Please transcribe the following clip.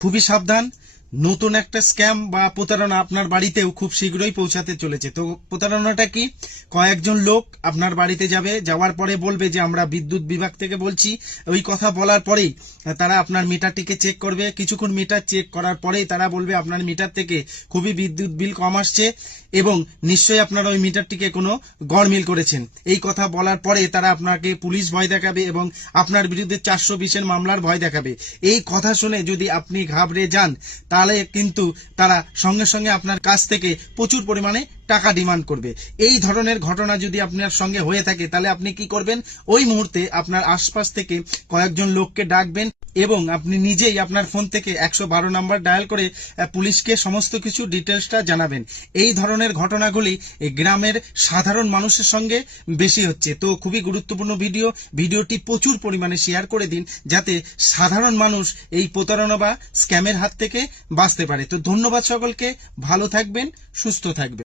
খুবই সাবধান, নতুন একটা স্ক্যাম বা প্রতারণা আপনার বাড়িতেও খুব শীঘ্রই পৌঁছাতে চলেছে। তো প্রতারণাটা কি? কয়েকজন লোক আপনার বাড়িতে যাবে, যাওয়ার পরে বলবে যে আমরা বিদ্যুৎ বিভাগ থেকে বলছি। ওই কথা বলার পরেই তারা আপনার মিটারটিকে চেক করবে। কিছুক্ষণ মিটার চেক করার পরেই তারা বলবে আপনার মিটার থেকে খুবই বিদ্যুৎ বিল কম আসছে এবং নিশ্চয়ই আপনারা ওই মিটারটিকে কোনো গড়মিল করেছেন। এই কথা বলার পরে তারা আপনাকে পুলিশ ভয় দেখাবে এবং আপনার বিরুদ্ধে 420-এর মামলার ভয় দেখাবে। এই কথা শুনে যদি আপনি ঘাবড়ে যান, তাহলে কিন্তু তারা সঙ্গে সঙ্গে আপনার কাছ থেকে প্রচুর পরিমাণে টাকা ডিমান্ড করবে। এই ধরনের ঘটনা যদি আপনার সঙ্গে হয়ে থাকে, তাহলে আপনি কি করবেন? ওই মুহূর্তে আপনার আশপাশ থেকে কয়েকজন লোককে ডাকবেন এবং আপনি নিজেই আপনার ফোন থেকে 112 নাম্বার ডায়াল করে পুলিশকে সমস্ত কিছু ডিটেলসটা জানাবেন। এই ধরনের ঘটনাগুলি এই গ্রামের সাধারণ মানুষের সঙ্গে বেশি হচ্ছে। তো খুবই গুরুত্বপূর্ণ ভিডিওটি প্রচুর পরিমাণে শেয়ার করে দিন, যাতে সাধারণ মানুষ এই প্রতারণা বা স্ক্যামের হাত থেকে বাঁচতে পারে। তো ধন্যবাদ সকলকে, ভালো থাকবেন, সুস্থ থাকবেন।